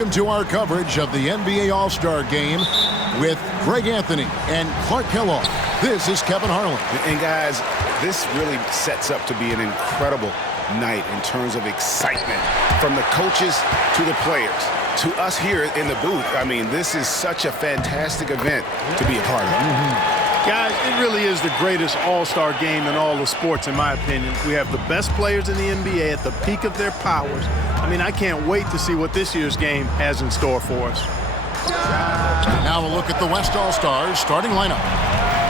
Welcome to our coverage of the NBA All-Star Game with Greg Anthony and Clark Kellogg. This is Kevin Harlan. And guys, this really sets up to be an incredible night in terms of excitement from the coaches to the players to us here in the booth. I mean, this is such a fantastic event to be a part of. Guys, it really is the greatest all-star game in all of sports, in my opinion. We have the best players in the NBA at the peak of their powers. I mean, I can't wait to see what this year's game has in store for us. Now a look at the West All-Stars starting lineup.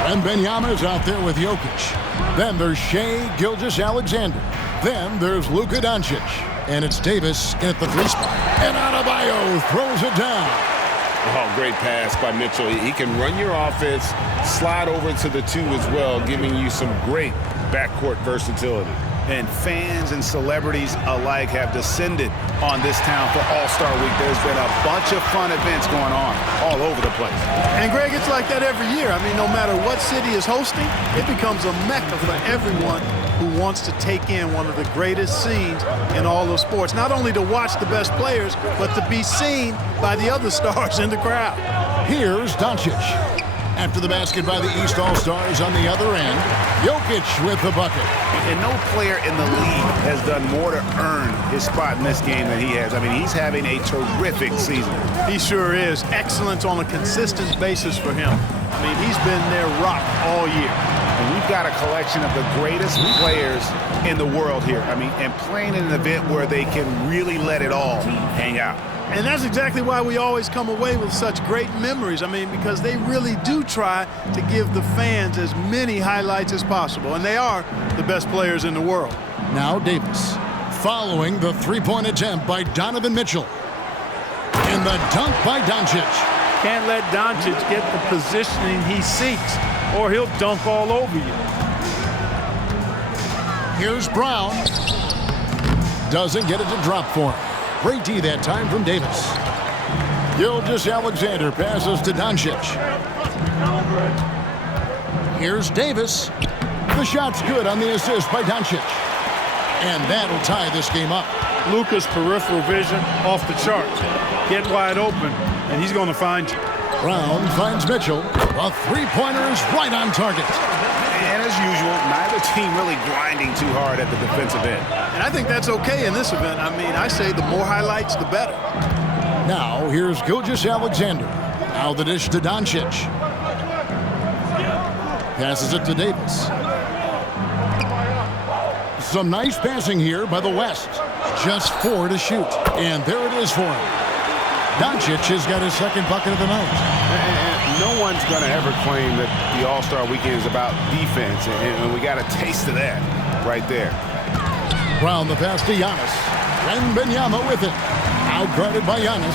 Wembanyama is out there with Jokic. Then there's Shai Gilgeous-Alexander. Then there's Luka Doncic. And it's Davis in at the 3 spot. And Adebayo throws it down. Oh, great pass by Mitchell. He can run your offense, slide over to the 2 as well, giving you some great backcourt versatility. And fans and celebrities alike have descended on this town for All-Star Week. There's been a bunch of fun events going on all over the place. And, Greg, it's like that every year. I mean, no matter what city is hosting, it becomes a mecca for everyone who wants to take in one of the greatest scenes in all of sports. Not only to watch the best players, but to be seen by the other stars in the crowd. Here's Doncic. After the basket by the East All-Stars on the other end, Jokic with the bucket. And no player in the league has done more to earn his spot in this game than he has. I mean, he's having a terrific season. He sure is. Excellence on a consistent basis for him. I mean, he's been their rock all year. And we've got a collection of the greatest players in the world here. I mean, and playing in an event where they can really let it all hang out. And that's exactly why we always come away with such great memories. I mean, because they really do try to give the fans as many highlights as possible. And they are the best players in the world. Now Davis, following the 3-point attempt by Donovan Mitchell. And the dunk by Doncic. Can't let Doncic get the positioning he seeks, or he'll dunk all over you. Here's Brown. Doesn't get it to drop for him. Great D that time from Davis. Gilgeous-Alexander passes to Doncic. Here's Davis. The shot's good on the assist by Doncic. And that'll tie this game up. Luka's peripheral vision off the charts. Get wide open, and he's going to find you. Brown finds Mitchell. A three-pointer is right on target. And as usual, neither team really grinding too hard at the defensive end. And I think that's okay in this event. I mean, I say the more highlights, the better. Now, here's Gilgeous-Alexander. Now the dish to Doncic. Passes it to Davis. Some nice passing here by the West. Just 4 to shoot. And there it is for him. Doncic has got his second bucket of the night. No one's going to ever claim that the All-Star Weekend is about defense, and we got a taste of that right there. Brown the pass to Giannis. Wembanyama with it. Outguarded by Giannis.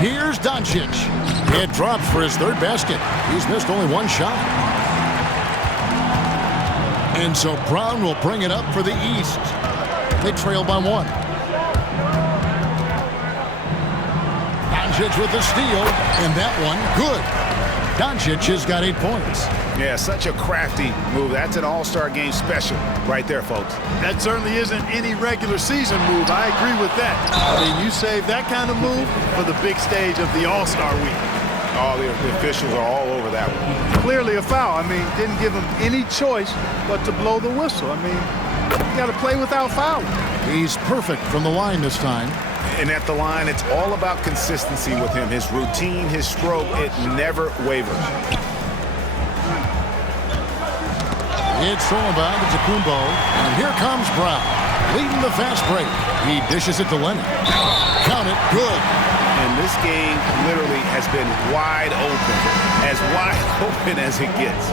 Here's Doncic. It drops for his third basket. He's missed only one shot. And so Brown will bring it up for the East. They trail by 1. Doncic with the steal, and that one good. Doncic has got 8 points. Yeah, such a crafty move. That's an All-Star Game special right there, folks. That certainly isn't any regular season move. I agree with that. I mean, you save that kind of move for the big stage of the All-Star Week. All the officials are all over that one. Clearly a foul. I mean, didn't give him any choice but to blow the whistle. I mean, you got to play without fouling. He's perfect from the line this time. And at the line, it's all about consistency with him. His routine, his stroke, it never wavers. It's thrown by to Kumbo, and here comes Brown, leading the fast break. He dishes it to Leonard. Count it, good. And this game literally has been wide open, as wide open as it gets.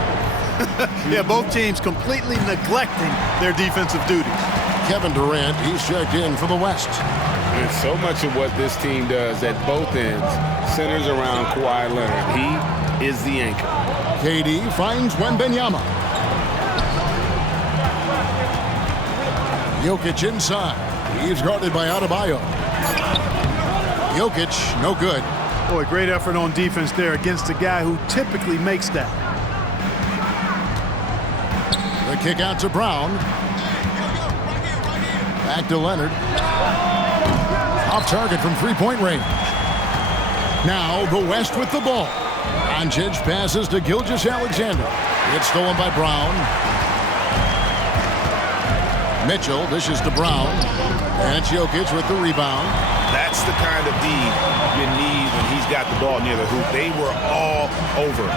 Yeah, both teams completely neglecting their defensive duties. Kevin Durant, he's checked in for the West. And so much of what this team does at both ends centers around Kawhi Leonard. He is the anchor. KD finds Wembanyama. Jokic inside. He's guarded by Adebayo. Jokic, no good. Boy, great effort on defense there against a guy who typically makes that. The kick out to Brown. Back to Leonard. Off target from 3-point range. Now the West with the ball. Doncic passes to Gilgeous-Alexander. It's stolen by Brown. Mitchell dishes to Brown. And it's Jokic with the rebound. That's the kind of D you need when he's got the ball near the hoop. They were all over.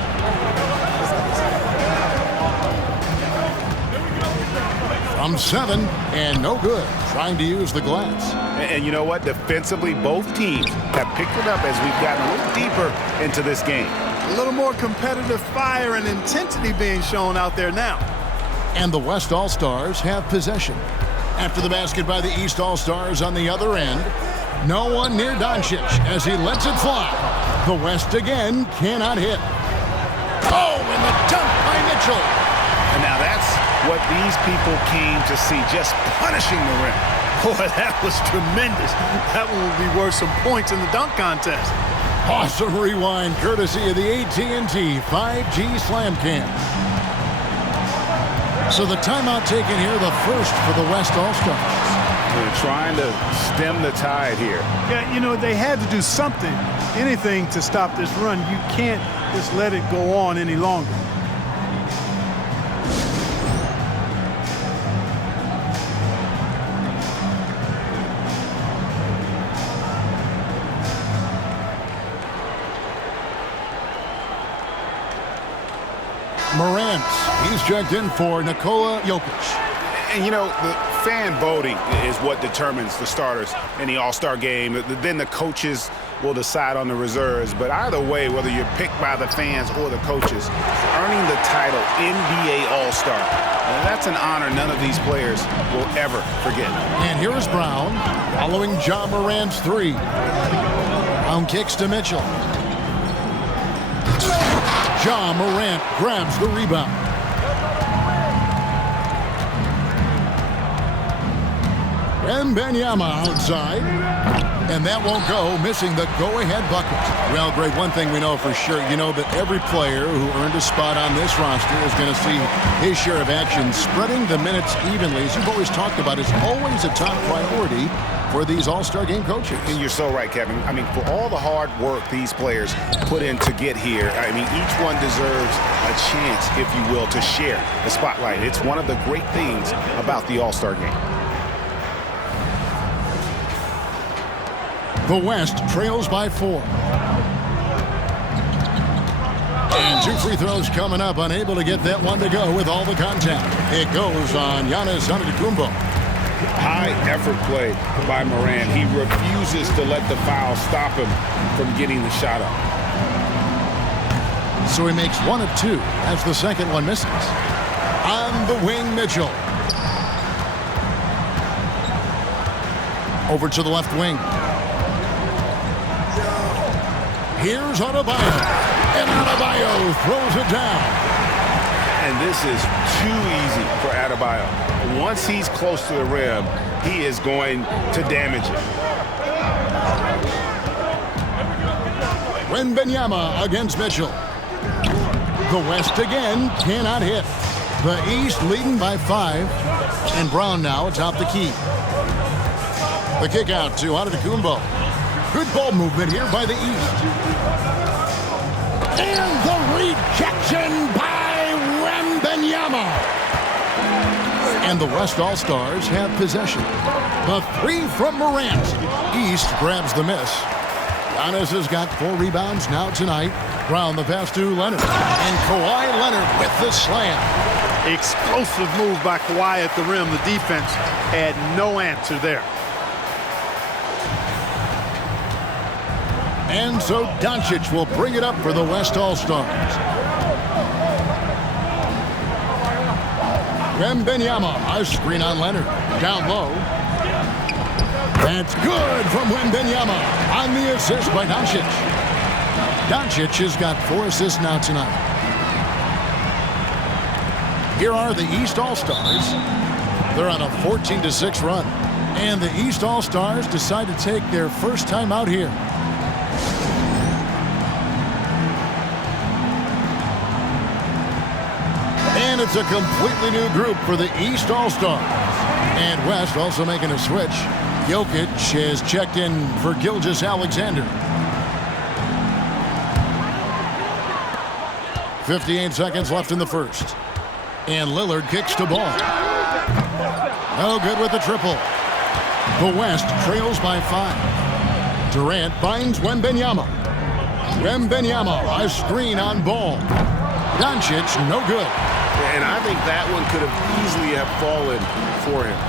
From 7, and no good. Trying to use the glass. And you know what? Defensively, both teams have picked it up as we've gotten a little deeper into this game. A little more competitive fire and intensity being shown out there now. And the West All-Stars have possession. After the basket by the East All-Stars on the other end, no one near Doncic as he lets it fly. The West again cannot hit. Oh, and the dunk by Mitchell. And now that's what these people came to see, just punishing the rim. Boy, that was tremendous. That one will be worth some points in the dunk contest. Awesome rewind courtesy of the AT&T 5G Slam Cam. So the timeout taken here, the first for the West All-Stars. They're trying to stem the tide here. Yeah, you know, they had to do something, anything to stop this run. You can't just let it go on any longer. Morant, he's checked in for Nikola Jokic. And, you know, the fan voting is what determines the starters in the All-Star game. Then the coaches will decide on the reserves. But either way, whether you're picked by the fans or the coaches, earning the title NBA All-Star, that's an honor none of these players will ever forget. And here is Brown following Ja Morant's 3. Brown kicks to Mitchell. Ja Morant grabs the rebound. Wembanyama outside. And that won't go, missing the go-ahead bucket. Well, Greg, one thing we know for sure, you know that every player who earned a spot on this roster is going to see his share of action. Spreading the minutes evenly, as you've always talked about, is always a top priority for these All-Star game coaches. And you're so right, Kevin. I mean, for all the hard work these players put in to get here, I mean, each one deserves a chance, if you will, to share the spotlight. It's one of the great things about the All-Star game. The West trails by 4. And 2 free throws coming up, unable to get that one to go with all the contact. It goes on Giannis Antetokounmpo. High effort play by Morant. He refuses to let the foul stop him from getting the shot up. So he makes 1 of 2 as the second one misses. On the wing, Mitchell. Over to the left wing. Here's Adebayo. And Adebayo throws it down. And this is too easy for Adebayo. Once he's close to the rim, he is going to damage it. Wembanyama against Mitchell. The West again cannot hit. The East leading by 5. And Brown now atop the key. The kick out to Antetokounmpo. Good ball movement here by the East. And the rejection by Wembanyama. And the West All-Stars have possession. The 3 from Morant. East grabs the miss. Giannis has got 4 rebounds now tonight. Brown the pass to Leonard. And Kawhi Leonard with the slam. Explosive move by Kawhi at the rim. The defense had no answer there. And so Doncic will bring it up for the West All-Stars. Wembanyama, a screen on Leonard. Down low. That's good from Wembanyama on the assist by Doncic. Doncic has got 4 assists now tonight. Here are the East All-Stars. They're on a 14-6 run. And the East All-Stars decide to take their first time out here. And it's a completely new group for the East All-Stars. And West also making a switch. Jokic has checked in for Gilgeous-Alexander. 58 seconds left in the first. And Lillard kicks to ball. No good with the triple. The West trails by 5. Durant finds Wembanyama. Wembanyama, a screen on Ball. Doncic, no good. And I think that one could have easily have fallen for him.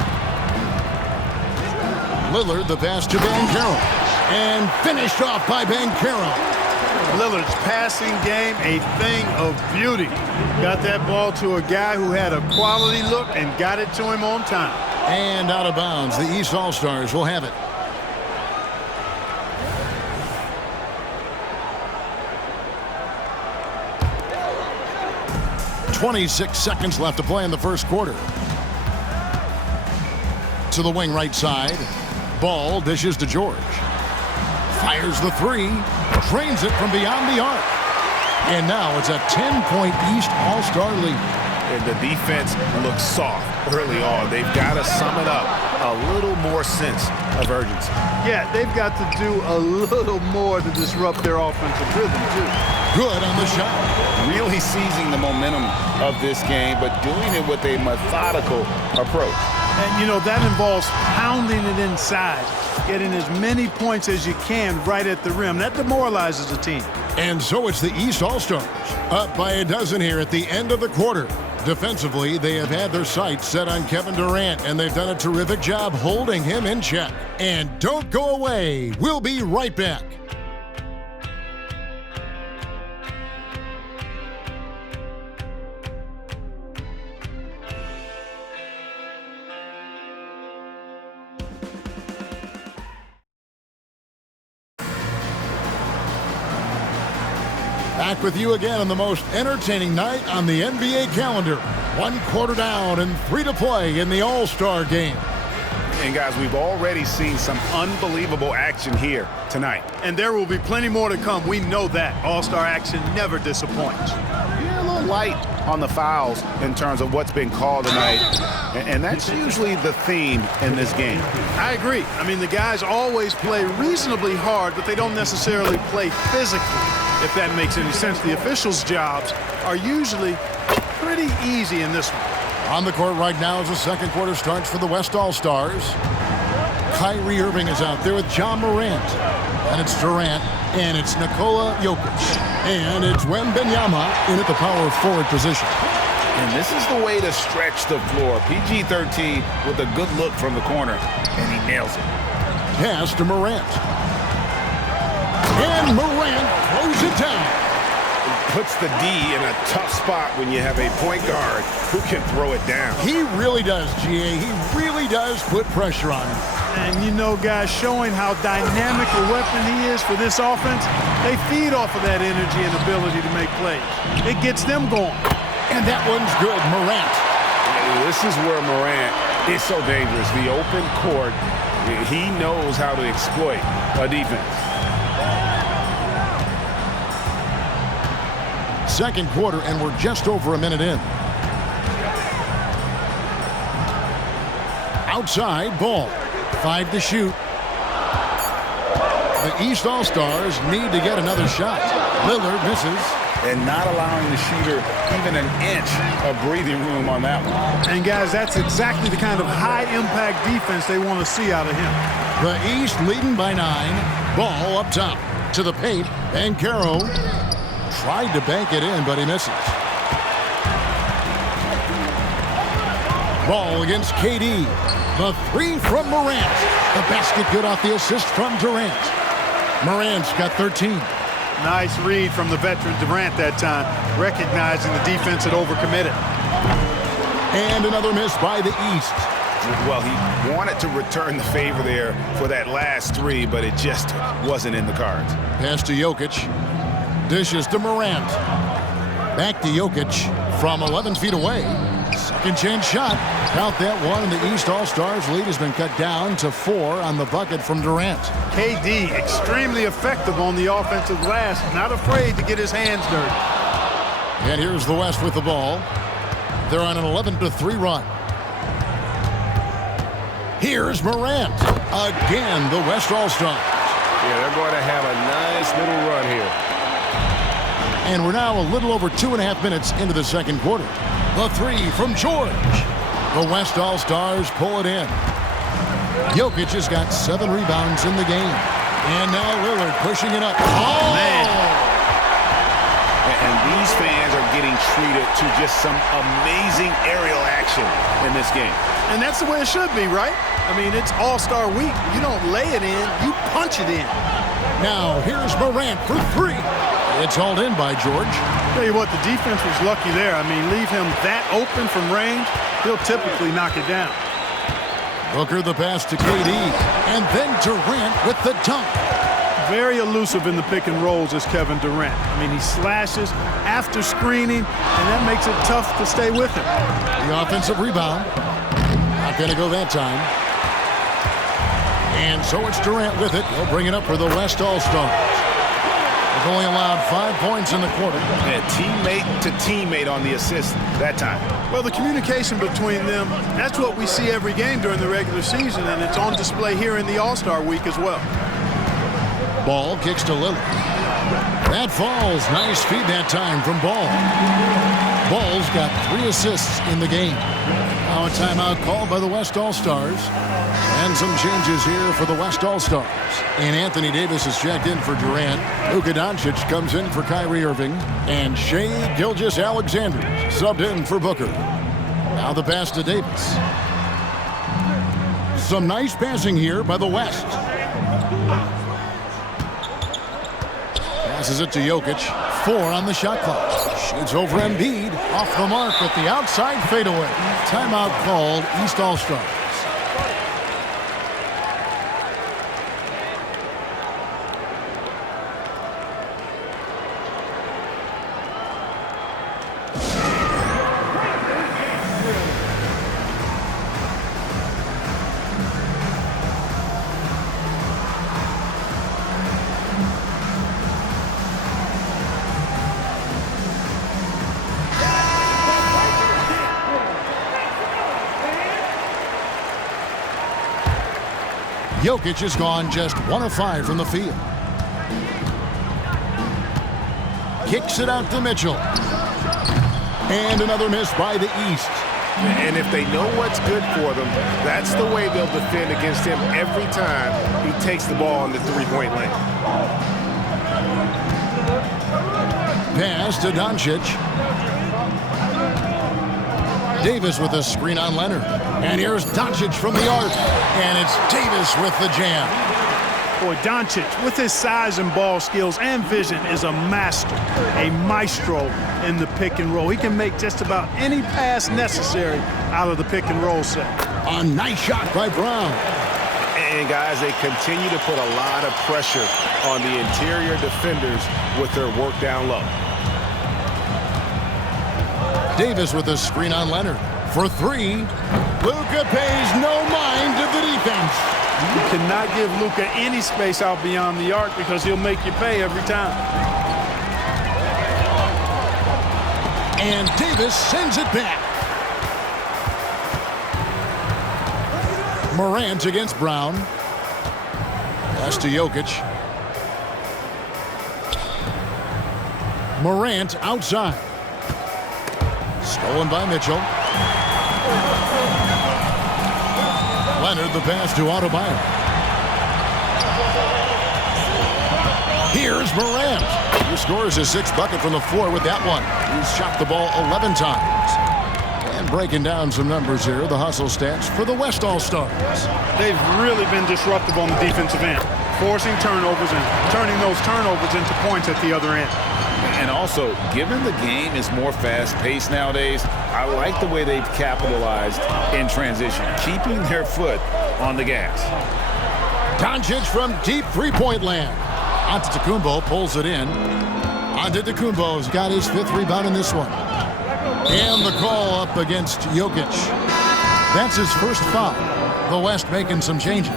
Lillard, the pass to Banchero. And finished off by Banchero. Lillard's passing game, a thing of beauty. Got that ball to a guy who had a quality look and got it to him on time. And out of bounds. The East All-Stars will have it. .26 seconds left to play in the first quarter. To the wing right side. Ball dishes to George. Fires the three. Drains it from beyond the arc. And now it's a 10-point East All-Star lead. And the defense looks soft early on. They've got to sum it up. A little more sense of urgency. Yeah, they've got to do a little more to disrupt their offensive rhythm, too. Good on the shot. Really seizing the momentum of this game, but doing it with a methodical approach. And, you know, that involves pounding it inside, getting as many points as you can right at the rim. That demoralizes a team. And so it's the East All-Stars, up by a dozen here at the end of the quarter. Defensively, they have had their sights set on Kevin Durant, and they've done a terrific job holding him in check. And don't go away. We'll be right back. Back with you again on the most entertaining night on the NBA calendar. 1 quarter down and 3 to play in the All-Star game. And guys, we've already seen some unbelievable action here tonight. And there will be plenty more to come. We know that. All-Star action never disappoints. Yeah, a little light on the fouls in terms of what's been called tonight. And that's usually the theme in this game. I agree. I mean, the guys always play reasonably hard, but they don't necessarily play physically, if that makes any sense. The officials' jobs are usually pretty easy in this one. On the court right now as the second quarter starts for the West All-Stars. Kyrie Irving is out there with John Morant. And it's Durant. And it's Nikola Jokic. And it's Wembanyama in at the power forward position. And this is the way to stretch the floor. PG-13 with a good look from the corner. And he nails it. Pass to Morant. And Morant throws it down. Puts the D in a tough spot when you have a point guard who can throw it down. He really does, GA. He really does put pressure on him. And you know, guys, showing how dynamic a weapon he is for this offense, they feed off of that energy and ability to make plays. It gets them going. And that one's good, Morant. This is where Morant is so dangerous. The open court, he knows how to exploit a defense. Second quarter, and we're just over a minute in. Outside, Ball. 5 to shoot. The East All-Stars need to get another shot. Lillard misses. And not allowing the shooter even an inch of breathing room on that one. And, guys, that's exactly the kind of high-impact defense they want to see out of him. The East leading by 9. Ball up top. To the paint. Banchero tried to bank it in, but he misses. Ball against KD. The 3 from Morant. The basket good off the assist from Durant. Morant's got 13. Nice read from the veteran Durant that time, recognizing the defense had overcommitted. And another miss by the East. Well, he wanted to return the favor there for that last 3, but it just wasn't in the cards. Pass to Jokic. Dishes to Morant. Back to Jokic from 11 feet away. Second chance shot. Count that one, and the East All-Stars lead has been cut down to 4 on the bucket from Durant. KD extremely effective on the offensive glass, not afraid to get his hands dirty. And here's the West with the ball. They're on an 11-3 run. Here's Morant. Again, the West All-Stars. Yeah, they're going to have a nice little run here. And we're now a little over 2.5 minutes into the second quarter. The three from George. The West All-Stars pull it in. Jokic has got 7 rebounds in the game. And now Lillard pushing it up. Oh, man. And these fans are getting treated to just some amazing aerial action in this game. And that's the way it should be, right? I mean, it's All-Star week. You don't lay it in, you punch it in. now here's Morant for 3. It's hauled in by George. Tell you what, the defense was lucky there. I mean, leave him that open from range, he'll typically knock it down. Booker the pass to KD, and then Durant with the dunk. Very elusive in the pick and rolls is Kevin Durant. I mean, he slashes after screening, and that makes it tough to stay with him. The offensive rebound. Not going to go that time. And so it's Durant with it. He'll bring it up for the West All-Stars. They've only allowed 5 points in the quarter. And teammate to teammate on the assist that time. Well, the communication between them, that's what we see every game during the regular season, and it's on display here in the All-Star week as well. Ball kicks to Lillard. That falls. Nice feed that time from Ball. Ball's got 3 assists in the game. Now a timeout called by the West All-Stars. And some changes here for the West All-Stars. And Anthony Davis is checked in for Durant. Luka Doncic comes in for Kyrie Irving. And Shai Gilgeous-Alexander subbed in for Booker. Now the pass to Davis. Some nice passing here by the West. Passes it to Jokic. 4 on the shot clock. Shoots over Embiid. Off the mark with the outside fadeaway. Timeout called, East All-Stars. Jokic has gone just 1 of 5 from the field. Kicks it out to Mitchell. And another miss by the East. And if they know what's good for them, that's the way they'll defend against him every time he takes the ball in the three-point lane. Pass to Doncic. Davis with a screen on Leonard. And here's Doncic from the arc. And it's Davis with the jam. Boy, Doncic, with his size and ball skills and vision, is a master, a maestro in the pick and roll. He can make just about any pass necessary out of the pick and roll set. A nice shot by Brown. And, guys, they continue to put a lot of pressure on the interior defenders with their work down low. Davis with a screen on Leonard. For 3, Luka pays no mind to the defense. You cannot give Luka any space out beyond the arc because he'll make you pay every time. And Davis sends it back. Morant against Brown. Pass to Jokic. Morant outside. Stolen by Mitchell. Leonard the pass to Adebayo. Here's Morant. He scores his 6th bucket from the floor with that one. He's shot the ball 11 times. And breaking down some numbers here, the hustle stats for the West All-Stars. They've really been disruptive on the defensive end, forcing turnovers and turning those turnovers into points at the other end. And also, given the game is more fast-paced nowadays, I like the way they've capitalized in transition, keeping their foot on the gas. Doncic from deep three-point land. Antetokounmpo pulls it in. Antetokounmpo's got his 5th rebound in this one. And the call up against Jokic. That's his first foul. The West making some changes.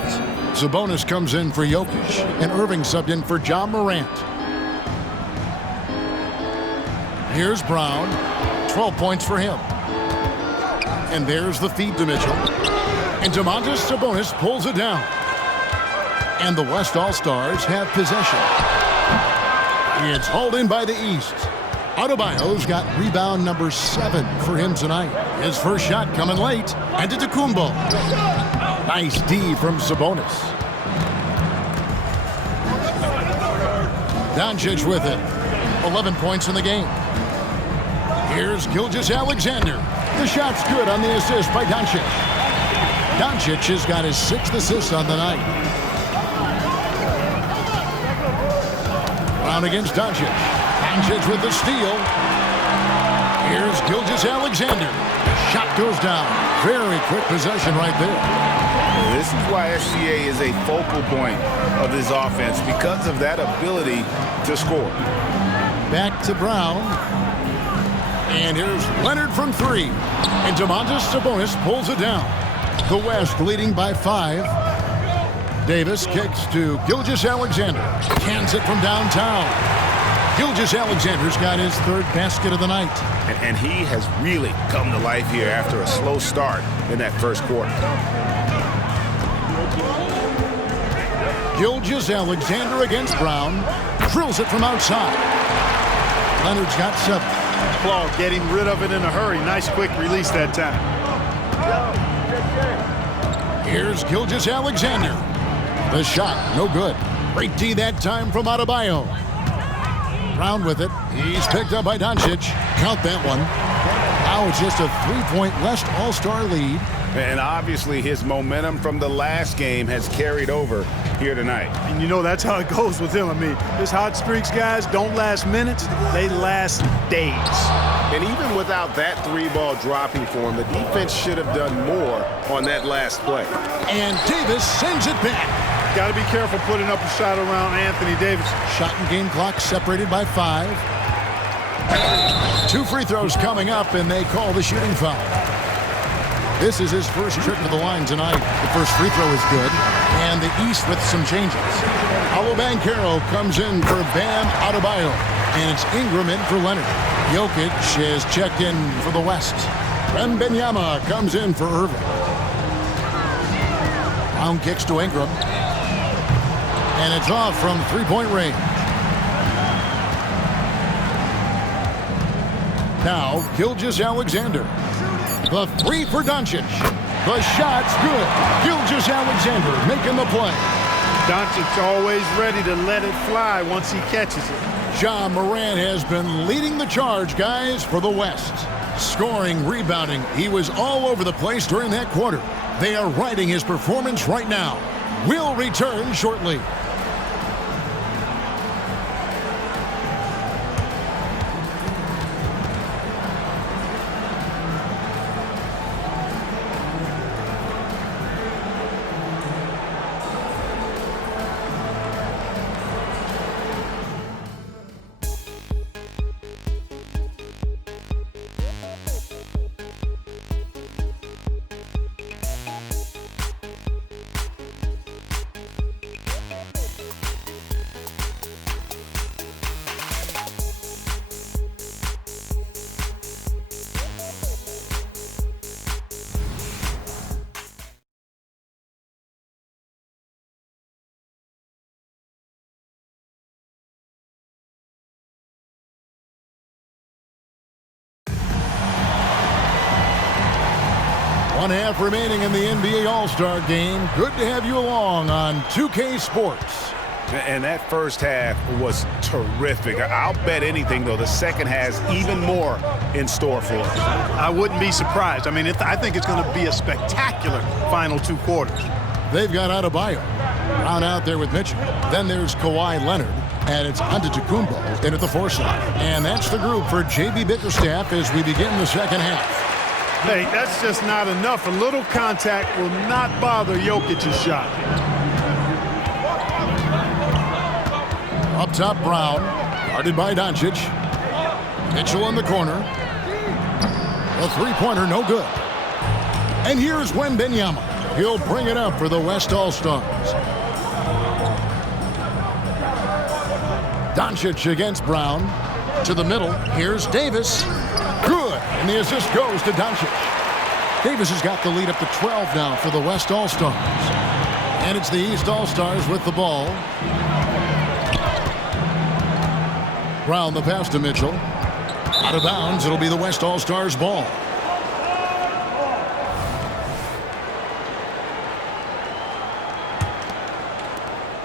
Sabonis comes in for Jokic, and Irving subbed in for Ja Morant. Here's Brown. 12 points for him. And there's the feed to Mitchell. And Domantas Sabonis pulls it down. And the West All-Stars have possession. It's hauled in by the East. Adebayo's got rebound number 7 for him tonight. His first shot coming late. Antetokounmpo. Nice D from Sabonis. Doncic with it. 11 points in the game. Here's Gilgeous-Alexander. The shot's good on the assist by Doncic. Doncic has got his 6th assist on the night. Brown against Doncic. Doncic with the steal. Here's Gilgeous-Alexander. The shot goes down. Very quick possession right there. This is why SGA is a focal point of this offense, because of that ability to score. Back to Brown. And here's Leonard from 3. And Domantas Sabonis pulls it down. The West leading by 5. Davis kicks to Gilgeous-Alexander. Cans it from downtown. Gilgeous-Alexander's got his 3rd basket of the night. And he has really come to life here after a slow start in that first quarter. Gilgeous-Alexander against Brown. Drills it from outside. Leonard's got 7. Claw getting rid of it in a hurry. Nice quick release that time. Here's Gilgeous-Alexander. The shot, no good. Great D that time from Adebayo. Brown with it. He's picked up by Doncic. Count that one. Now it's just a 3-point West All-Star lead. And obviously his momentum from the last game has carried over here tonight. And you know that's how it goes with him. I mean, his hot streaks, guys, don't last minutes. They last days. And even without that 3-ball dropping for him, the defense should have done more on that last play. And Davis sends it back. Got to be careful putting up a shot around Anthony Davis. Shot and game clock separated by 5. 2 free throws coming up, and they call the shooting foul. This is his first trip to the line tonight. The first free throw is good, and the East with some changes. Paolo Banchero comes in for Bam Adebayo, and it's Ingram in for Leonard. Jokic has checked in for the West. Wembanyama comes in for Irving. Brown kicks to Ingram. And it's off from 3-point range. Now, Gilgeous-Alexander. The 3 for Doncic. The shot's good. Gilgeous-Alexander making the play. Doncic always ready to let it fly once he catches it. Ja Morant has been leading the charge, guys, for the West. Scoring, rebounding. He was all over the place during that quarter. They are riding his performance right now. We'll return shortly. One half remaining in the NBA All-Star Game. Good to have you along on 2K Sports. And that first half was terrific. I'll bet anything, though, the second has even more in store for us. I wouldn't be surprised. I mean, I think it's going to be a spectacular final 2 quarters. They've got Adebayo. Brown out there with Mitchell. Then there's Kawhi Leonard. And it's Antetokounmpo in at the 4 side. And that's the group for J.B. Bickerstaff as we begin the second half. Hey, that's just not enough. A little contact will not bother Jokic's shot. Up top, Brown. Guarded by Doncic. Mitchell in the corner. A 3-pointer, no good. And here's Wembanyama. He'll bring it up for the West All-Stars. Doncic against Brown. To the middle. Here's Davis. Good. And the assist goes to Doncic. Davis has got the lead up to 12 now for the West All-Stars. And it's the East All-Stars with the ball. Brown the pass to Mitchell. Out of bounds, it'll be the West All-Stars ball.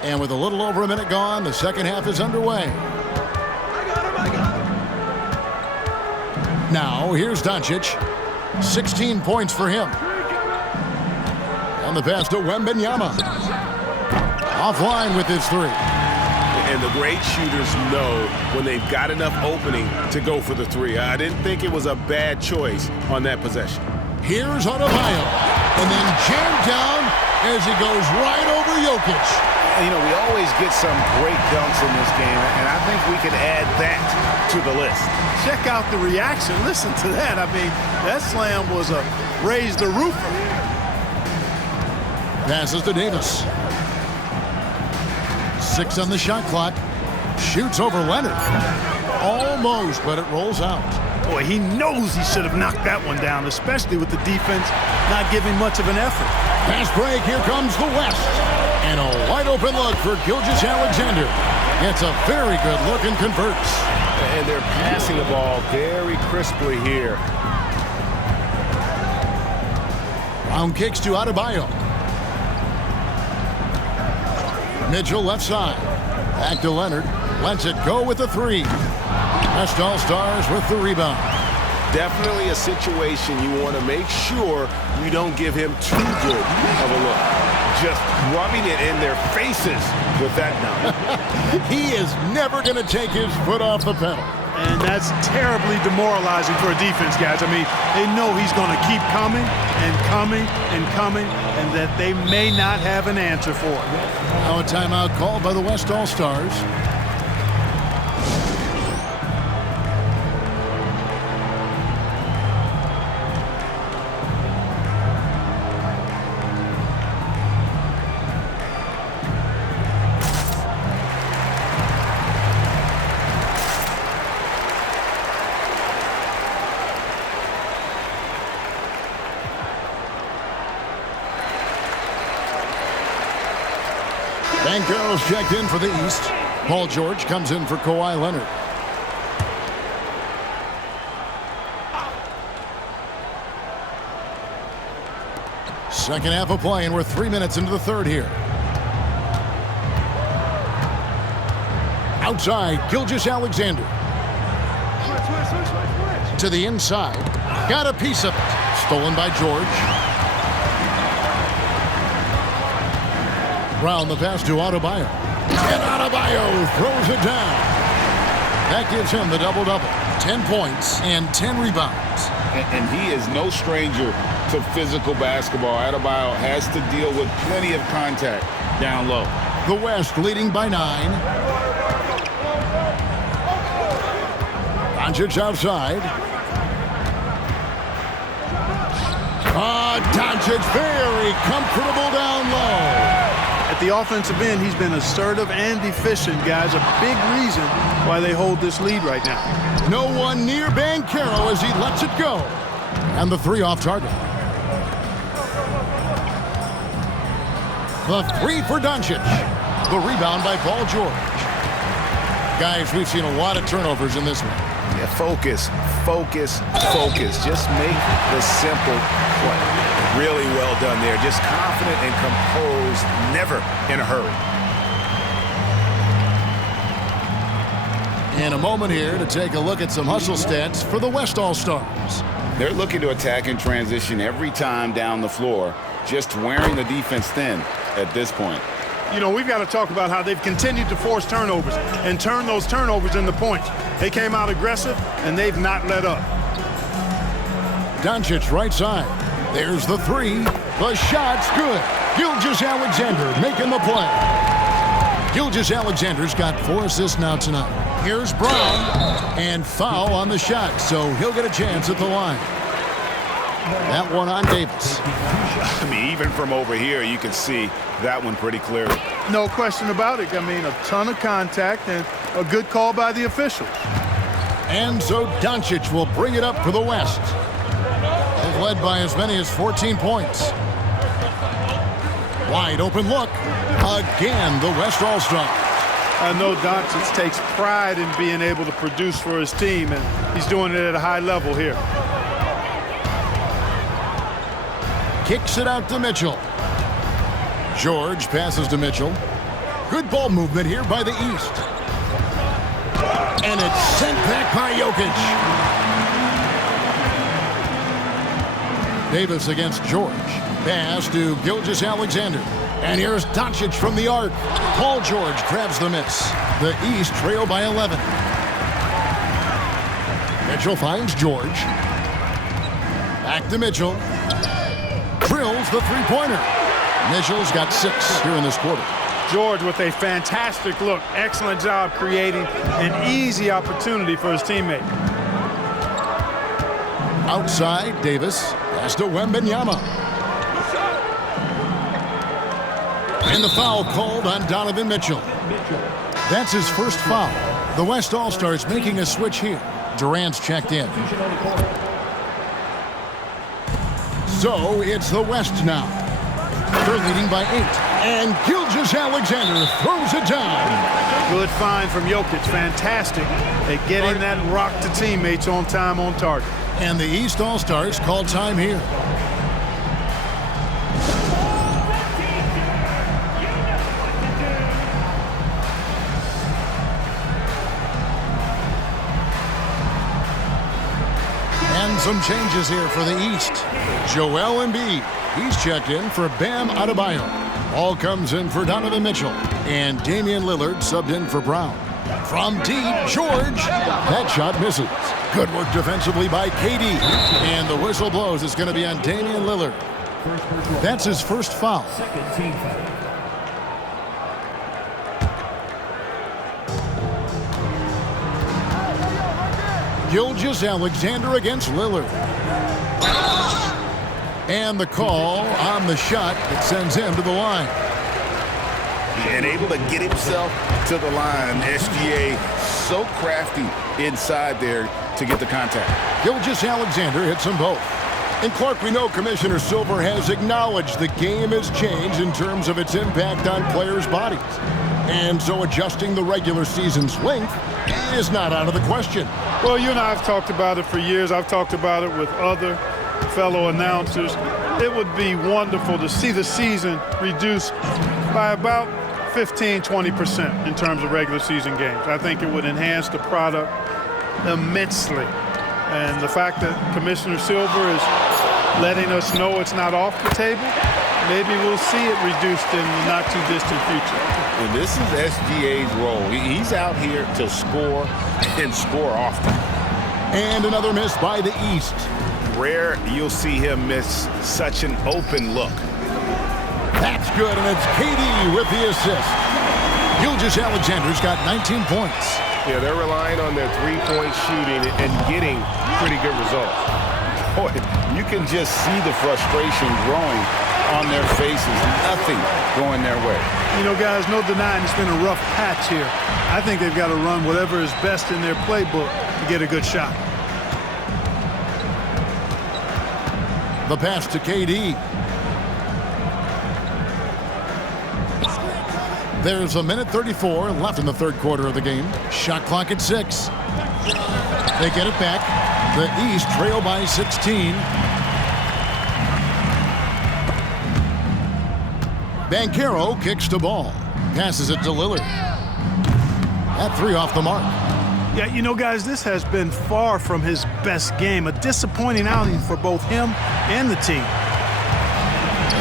And with a little over a minute gone, the second half is underway. Now, here's Doncic. 16 points for him. And the pass to Wembanyama. Offline with his three. And the great shooters know when they've got enough opening to go for the three. I didn't think it was a bad choice on that possession. Here's Adebayo. And then jammed down as he goes right over Jokic. You know, we always get some great dunks in this game, and I think we could add that to the list. Check out the reaction. Listen to that. I mean, that slam was a raise the roofer. Passes to Davis. 6 on the shot clock. Shoots over Leonard. Almost, but it rolls out. Boy, he knows he should have knocked that one down, especially with the defense not giving much of an effort. Fast break. Here comes the West. And a wide open look for Gilgeous-Alexander. Gets a very good look and converts. And they're passing the ball very crisply here. Brown kicks to Adebayo. Mitchell left side. Back to Leonard. Lets it go with the three. West All-Stars with the rebound. Definitely a situation you want to make sure you don't give him too good of a look. Just rubbing it in their faces with that number. He is never going to take his foot off the pedal. And that's terribly demoralizing for a defense, guys. I mean, they know he's going to keep coming and coming and coming, and that they may not have an answer for it. Now a timeout called by the West All-Stars. Banchero's checked in for the East. Paul George comes in for Kawhi Leonard. Second half of play, and we're 3 minutes into the third here. Outside, Gilgeous-Alexander. To the inside. Got a piece of it. Stolen by George. Brown the pass to Adebayo. And Adebayo throws it down. That gives him the double-double. 10 points and 10 rebounds. And he is no stranger to physical basketball. Adebayo has to deal with plenty of contact down low. The West leading by 9. Doncic outside. Doncic very comfortable down low. At the offensive end, he's been assertive and efficient, guys. A big reason why they hold this lead right now. No one near Banchero as he lets it go. And the three off target. The three for Doncic. The rebound by Paul George. Guys, we've seen a lot of turnovers in this one. Yeah, focus, focus, focus. Just make the simple play. Really well done there. Just confident and composed, never in a hurry. In a moment here to take a look at some hustle stats for the West All-Stars. They're looking to attack in transition every time down the floor, just wearing the defense thin at this point. You know, we've got to talk about how they've continued to force turnovers and turn those turnovers into points. They came out aggressive, and they've not let up. Doncic right side. There's the three. The shot's good. Gilgeous-Alexander making the play. Gilgeous-Alexander's got 4 assists now tonight. Here's Brown. And foul on the shot, so he'll get a chance at the line. That one on Davis. I mean, even from over here, you can see that one pretty clearly. No question about it. I mean, a ton of contact and a good call by the officials. And so Doncic will bring it up for the West. They've led by as many as 14 points. Wide open look. Again, the West All-Stars. I know Doncic takes pride in being able to produce for his team, and he's doing it at a high level here. Kicks it out to Mitchell. George passes to Mitchell. Good ball movement here by the East. And it's sent back by Jokic. Davis against George. Pass to Gilgeous-Alexander. And here's Doncic from the arc. Paul George grabs the miss. The East trail by 11. Mitchell finds George. Back to Mitchell. Drills the three-pointer. Mitchell's got 6 here in this quarter. George with a fantastic look. Excellent job creating an easy opportunity for his teammate. Outside, Davis. Pass to Wembanyama. And the foul called on Donovan Mitchell. That's his first foul. The West All-Stars making a switch here. Durant's checked in. So it's the West now. They're leading by 8. And Gilgeous-Alexander throws it down. Good find from Jokic. Fantastic at getting that rock to teammates on time, on target. And the East All-Stars call time here. And some changes here for the East. Joel Embiid. He's checked in for Bam Adebayo. Ball comes in for Donovan Mitchell. And Damian Lillard subbed in for Brown. From deep, George. That shot misses. Good work defensively by KD. And the whistle blows. It's going to be on Damian Lillard. That's his first foul. Gilgeous-Alexander against Lillard. And the call on the shot that sends him to the line. And able to get himself to the line. SGA so crafty inside there to get the contact. Gilgeous-Alexander hits them both. And Clark, we know Commissioner Silver has acknowledged the game has changed in terms of its impact on players' bodies. And so adjusting the regular season's length is not out of the question. Well, you and I have talked about it for years. I've talked about it with other fellow announcers. It would be wonderful to see the season reduced by about 15-20% in terms of regular season games. I think it would enhance the product immensely. And the fact that Commissioner Silver is letting us know it's not off the table, maybe we'll see it reduced in the not-too-distant future. And this is SGA's role. He's out here to score and score often. And another miss by the East. Rare you'll see him miss such an open look. That's good, and it's KD with the assist. Gilgeous-Alexander's got 19 points. Yeah, they're relying on their three-point shooting and getting pretty good results. Boy, you can just see the frustration growing on their faces. Nothing going their way. You know, guys, no denying it's been a rough patch here. I think they've got to run whatever is best in their playbook to get a good shot. The pass to KD. There's a minute 34 left in the third quarter of the game. Shot clock at 6. They get it back. The East trail by 16. Banchero kicks the ball. Passes it to Lillard. That 3 off the mark. Yeah, you know, guys, this has been far from his best game. A disappointing outing for both him and the team.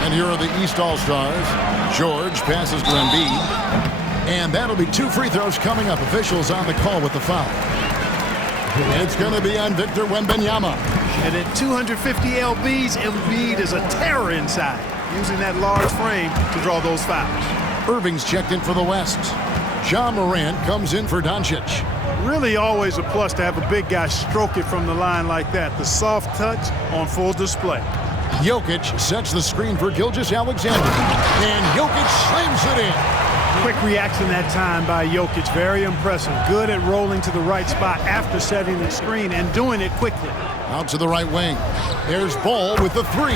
And here are the East All-Stars. George passes to Embiid. And that'll be 2 free throws coming up. Officials on the call with the foul. It's going to be on Victor Wembanyama. And at 250 lbs, Embiid is a terror inside, using that large frame to draw those fouls. Irving's checked in for the West. Ja Morant comes in for Doncic. Really always a plus to have a big guy stroke it from the line like that. The soft touch on full display. Jokic sets the screen for Gilgeous-Alexander. And Jokic slams it in. Quick reaction that time by Jokic. Very impressive. Good at rolling to the right spot after setting the screen and doing it quickly. Out to the right wing. There's Ball with the 3.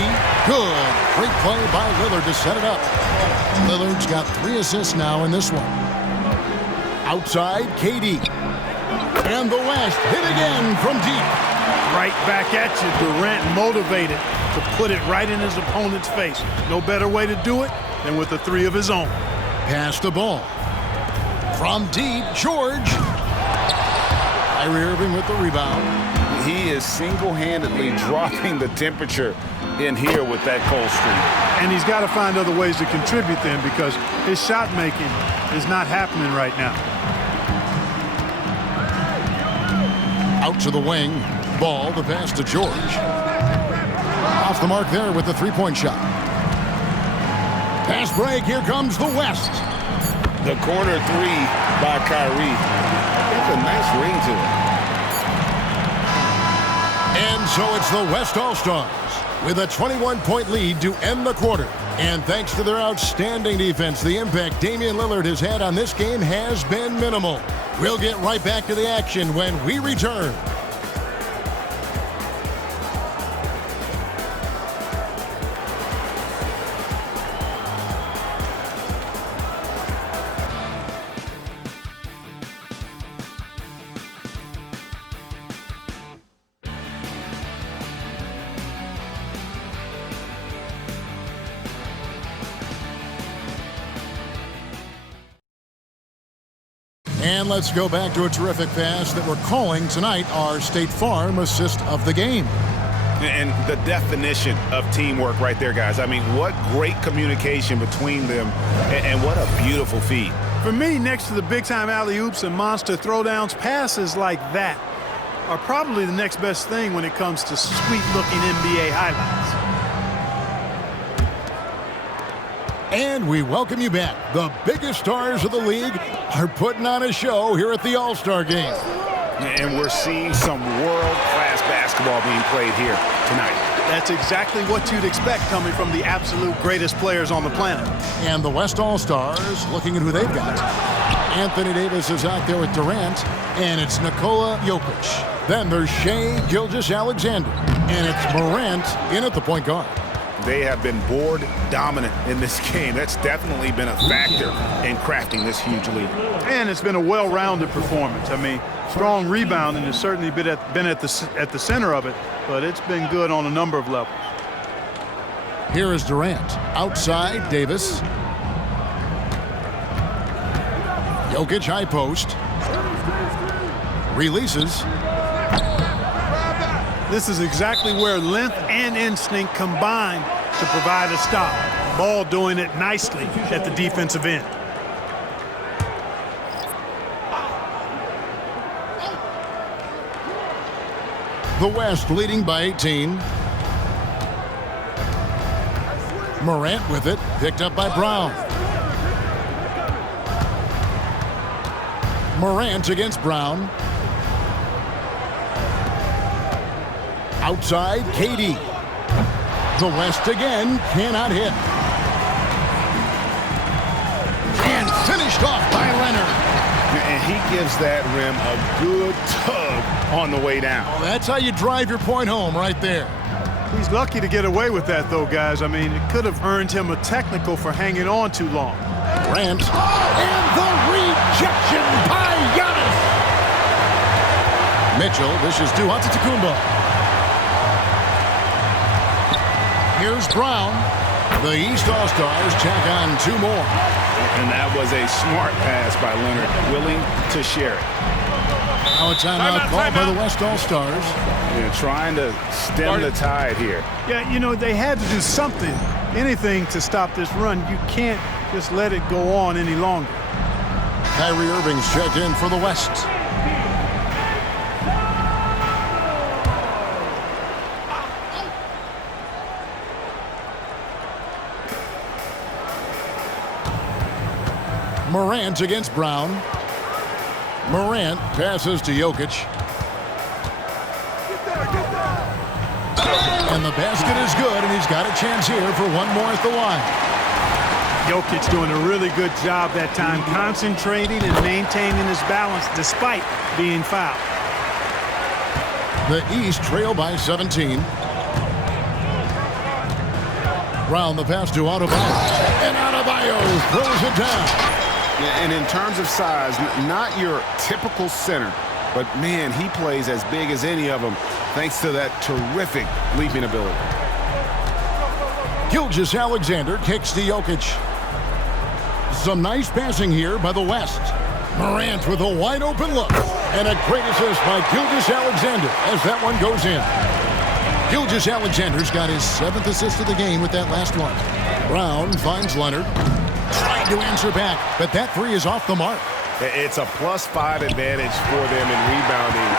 Good. Great play by Lillard to set it up. Lillard's got 3 assists now in this one. Outside, KD. And the West hit again from deep. Right back at you. Durant motivated to put it right in his opponent's face. No better way to do it than with a three of his own. Pass the ball. From deep, George. Kyrie Irving with the rebound. He is single-handedly dropping the temperature in here with that cold streak. And he's got to find other ways to contribute then, because his shot making is not happening right now. Out to the wing. Ball, the pass to George. Off the mark there with the three-point shot. Pass break, here comes the West. The corner three by Kyrie. It's a nice ring to it. And so it's the West All-Stars with a 21-point lead to end the quarter. And thanks to their outstanding defense, the impact Damian Lillard has had on this game has been minimal. We'll get right back to the action when we return. And let's go back to a terrific pass that we're calling tonight our State Farm assist of the game. And the definition of teamwork right there, guys. I mean, what great communication between them, and what a beautiful feed. For me, next to the big-time alley-oops and monster throwdowns, passes like that are probably the next best thing when it comes to sweet-looking NBA highlights. And we welcome you back. The biggest stars of the league are putting on a show here at the All-Star Game. And we're seeing some world-class basketball being played here tonight. That's exactly what you'd expect coming from the absolute greatest players on the planet. And the West All-Stars looking at who they've got. Anthony Davis is out there with Durant, and it's Nikola Jokic. Then there's Shai Gilgeous-Alexander, and it's Morant in at the point guard. They have been board dominant in this game. That's definitely been a factor in crafting this huge lead. And it's been a well-rounded performance. I mean, strong rebounding has certainly been at the center of it, but it's been good on a number of levels. Here is Durant. Outside, Davis. Jokic high post. Releases. This is exactly where length and instinct combine to provide a stop. Ball doing it nicely at the defensive end. The West leading by 18. Morant with it, picked up by Brown. Morant against Brown. Outside, KD. The West again cannot hit. And finished off by Leonard. And he gives that rim a good tug on the way down. Well, that's how you drive your point home right there. He's lucky to get away with that, though, guys. I mean, it could have earned him a technical for hanging on too long. Grant. And the rejection by Giannis. Mitchell dishes to Antetokounmpo. Here's Brown. The East All-Stars tack on two more. And that was a smart pass by Leonard, willing to share it. Now a timeout called by the West All-Stars. Yeah, trying to stem the tide here. Yeah, you know, they had to do something, anything to stop this run. You can't just let it go on any longer. Kyrie Irving's checked in for the West. Morant against Brown. Morant passes to Jokic. And the basket is good, and he's got a chance here for one more at the line. Jokic doing a really good job that time, concentrating and maintaining his balance despite being fouled. The East trail by 17. Brown the pass to Adebayo. And Adebayo throws it down. And in terms of size, not your typical center, but man, he plays as big as any of them thanks to that terrific leaping ability. Gilgeous-Alexander kicks to Jokic. Some nice passing here by the West. Morant with a wide open look. And a great assist by Gilgeous-Alexander as that one goes in. Gilgeous-Alexander's got his 7th assist of the game with that last one. Brown finds Leonard. Trying to answer back, but that three is off the mark. It's a +5 advantage for them in rebounding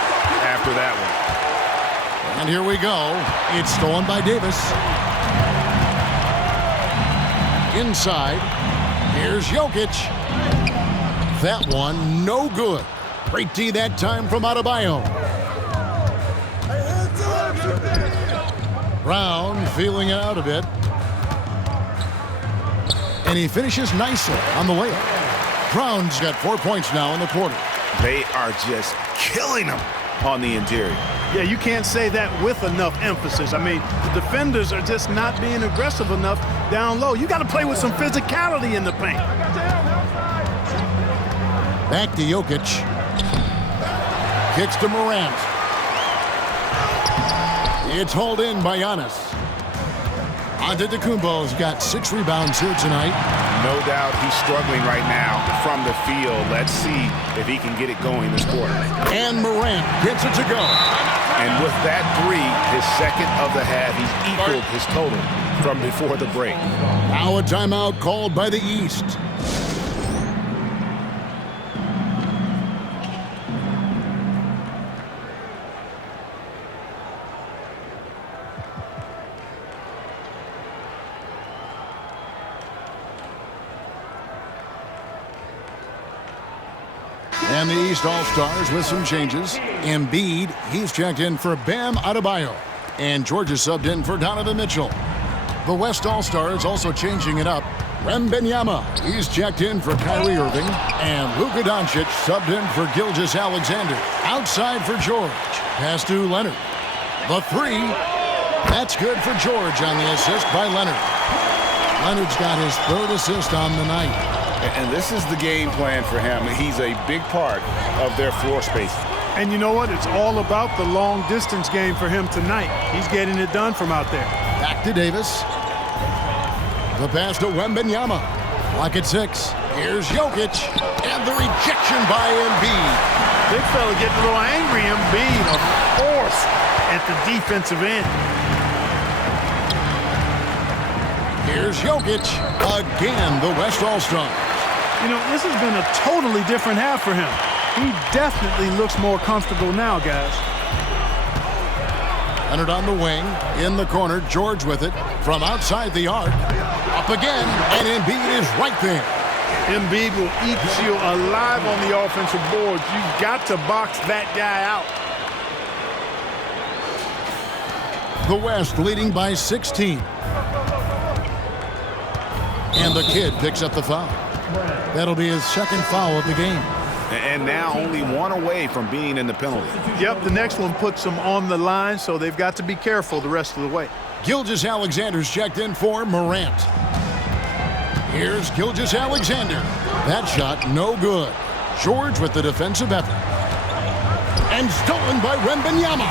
after that one. And here we go. It's stolen by Davis. Inside. Here's Jokic. That one, no good. Great D that time from Adebayo. Brown feeling it out a bit. And he finishes nicely on the layup. Brown's got 4 points now in the quarter. They are just killing them on the interior. Yeah, you can't say that with enough emphasis. I mean, the defenders are just not being aggressive enough down low. You got to play with some physicality in the paint. Back to Jokic. Kicks to Morant. It's hauled in by Giannis. Antetokounmpo's got 6 rebounds here tonight. No doubt he's struggling right now from the field. Let's see if he can get it going this quarter. And Morant gets it to go. And with that three, his second of the half, he's equaled his total from before the break. Now a timeout called by the East. And the East All-Stars with some changes. Embiid, he's checked in for Bam Adebayo. And Georgia subbed in for Donovan Mitchell. The West All-Stars also changing it up. Wembanyama, he's checked in for Kyrie Irving. And Luka Doncic subbed in for Gilgeous-Alexander. Outside for George. Pass to Leonard. The three. That's good for George on the assist by Leonard. Leonard's got his 3rd assist on the night. And this is the game plan for him. He's a big part of their floor space. And you know what? It's all about the long distance game for him tonight. He's getting it done from out there. Back to Davis. The pass to Wembanyama. Lock at 6. Here's Jokic. And the rejection by Embiid. Big fella getting a little angry. Embiid, a force at the defensive end. Here's Jokic. Again, the West All-Stars. You know, this has been a totally different half for him. He definitely looks more comfortable now, guys. Leonard on the wing. In the corner, George with it. From outside the arc. Up again, and Embiid is right there. Embiid will eat you alive on the offensive boards. You've got to box that guy out. The West leading by 16. And the kid picks up the foul. That'll be his 2nd foul of the game. And now only 1 away from being in the penalty. Yep, the next one puts them on the line, so they've got to be careful the rest of the way. Gilgeous-Alexander's checked in for Morant. Here's Gilgeous-Alexander. That shot no good. George with the defensive effort. And stolen by Wembanyama.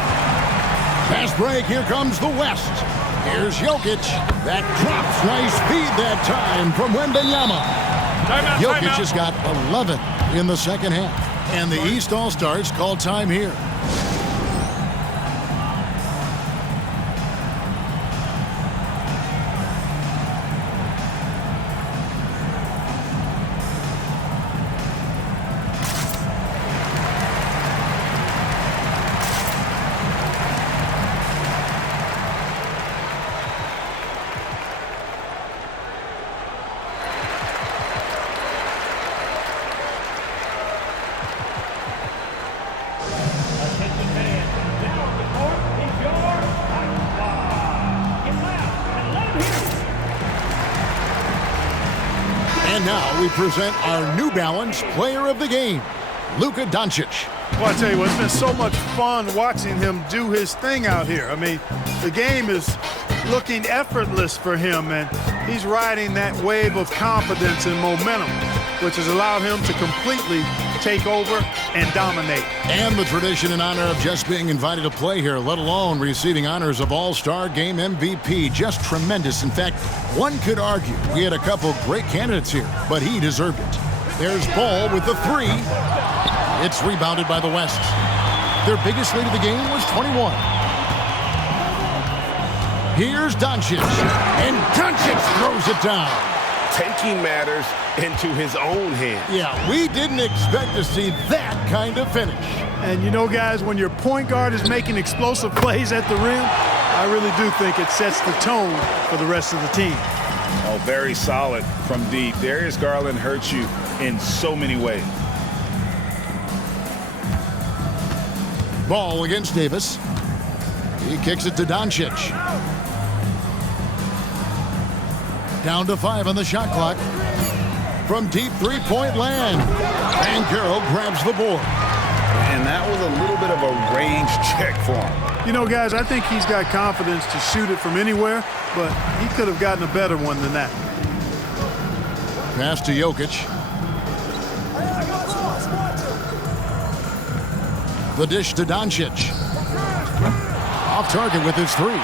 Fast break, here comes the West. Here's Jokic. That drops. Nice feed that time from Wembanyama. Jokic has got 11 in the 2nd half. And the East All-Stars call time here. And now we present our New Balance Player of the Game, Luka Doncic. Well, I tell you what, it's been so much fun watching him do his thing out here. I mean, the game is looking effortless for him, and he's riding that wave of confidence and momentum. which has allowed him to completely take over and dominate. And the tradition and honor of just being invited to play here, let alone receiving honors of All-Star Game MVP. Just tremendous. In fact, one could argue we had a couple great candidates here, but he deserved it. There's Ball with the three. It's rebounded by the West. Their biggest lead of the game was 21. Here's Doncic, and Doncic throws it down. Taking matters into his own hands. Yeah, we didn't expect to see that kind of finish. And you know, guys, when your point guard is making explosive plays at the rim, I really do think it sets the tone for the rest of the team. Oh, very solid from deep. Darius Garland hurts you in so many ways. Ball against Davis. He kicks it to Doncic. Down to 5 on the shot clock. From deep three-point land. Banchero grabs the board. And that was a little bit of a range check for him. You know, guys, I think he's got confidence to shoot it from anywhere, but he could have gotten a better one than that. Pass to Jokic. The dish to Doncic. Off target with his three.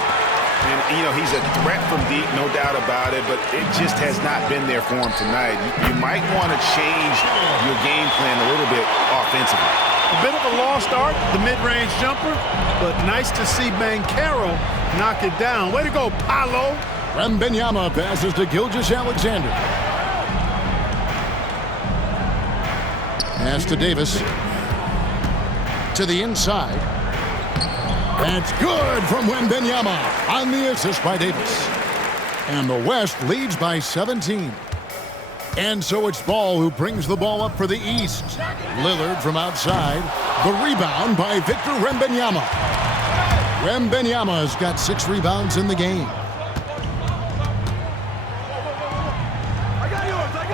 And, you know, he's a threat from deep, no doubt about it, but it just has not been there for him tonight. You might want to change your game plan a little bit offensively. A bit of a lost art, the mid-range jumper, but nice to see Banchero knock it down. Way to go, Paolo. Wembanyama passes to Gilgeous-Alexander. Pass to Davis. To the inside. That's good from Wembanyama on the assist by Davis. And the West leads by 17. And so it's Ball who brings the ball up for the East. Lillard from outside. The rebound by Victor Wembanyama. Wembanyama's got 6 rebounds in the game.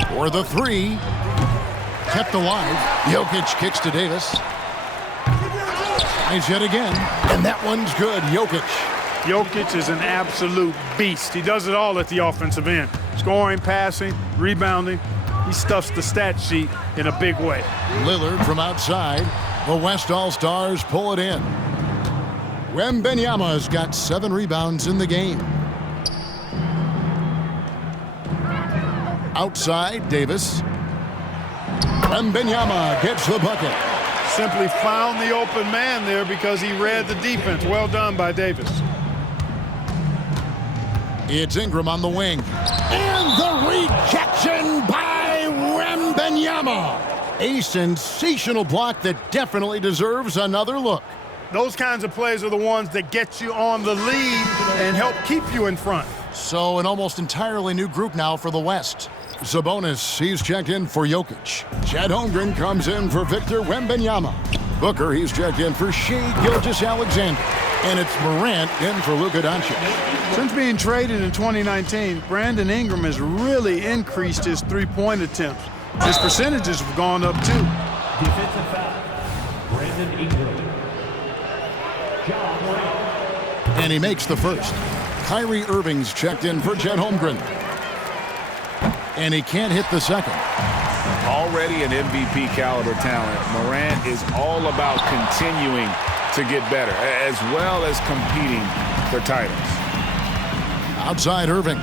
For the three. Kept alive. Jokic kicks to Davis. Tries yet again. And that one's good. Jokic. Jokic is an absolute beast. He does it all at the offensive end. Scoring, passing, rebounding. He stuffs the stat sheet in a big way. Lillard from outside. The West All-Stars pull it in. Wembanyama's got 7 rebounds in the game. Outside, Davis. Wembanyama gets the bucket. Simply found the open man there because he read the defense. Well done by Davis. It's Ingram on the wing. And the rejection by Wembanyama. A sensational block that definitely deserves another look. Those kinds of plays are the ones that get you on the lead and help keep you in front. So an almost entirely new group now for the West. Sabonis, he's checked in for Jokic. Chet Holmgren comes in for Victor Wembanyama. Booker, he's checked in for Shai Gilgeous-Alexander. And it's Morant in for Luka Doncic. Since being traded in 2019, Brandon Ingram has really increased his three-point attempts. His percentages have gone up too. Defensive foul, Brandon Ingram. And he makes the first. Kyrie Irving's checked in for Chet Holmgren. And he can't hit the second. Already an MVP caliber talent, Morant is all about continuing to get better, as well as competing for titles. Outside Irving.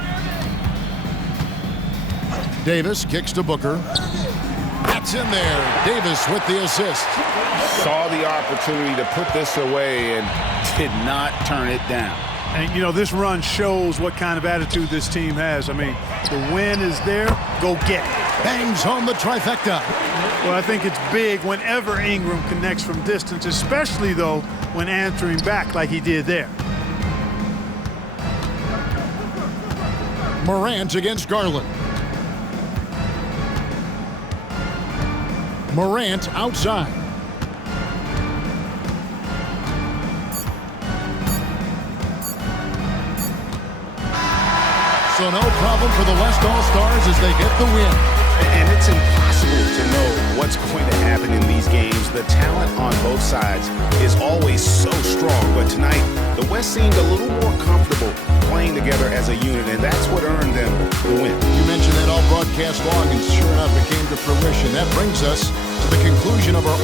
Davis kicks to Booker. That's in there. Davis with the assist. Saw the opportunity to put this away and did not turn it down. And, you know, this run shows what kind of attitude this team has. I mean, the win is there, go get it. Bangs home the trifecta. Well, I think it's big whenever Ingram connects from distance, especially, though, when answering back like he did there. Morant against Garland. Morant outside. So no problem for the West All-Stars as they get the win. And it's impossible to know what's going to happen in these games. The talent on both sides is always so strong. But tonight, the West seemed a little more comfortable playing together as a unit, and that's what earned them the win. You mentioned that all broadcast long, and sure enough, it came to fruition. That brings us to the conclusion of our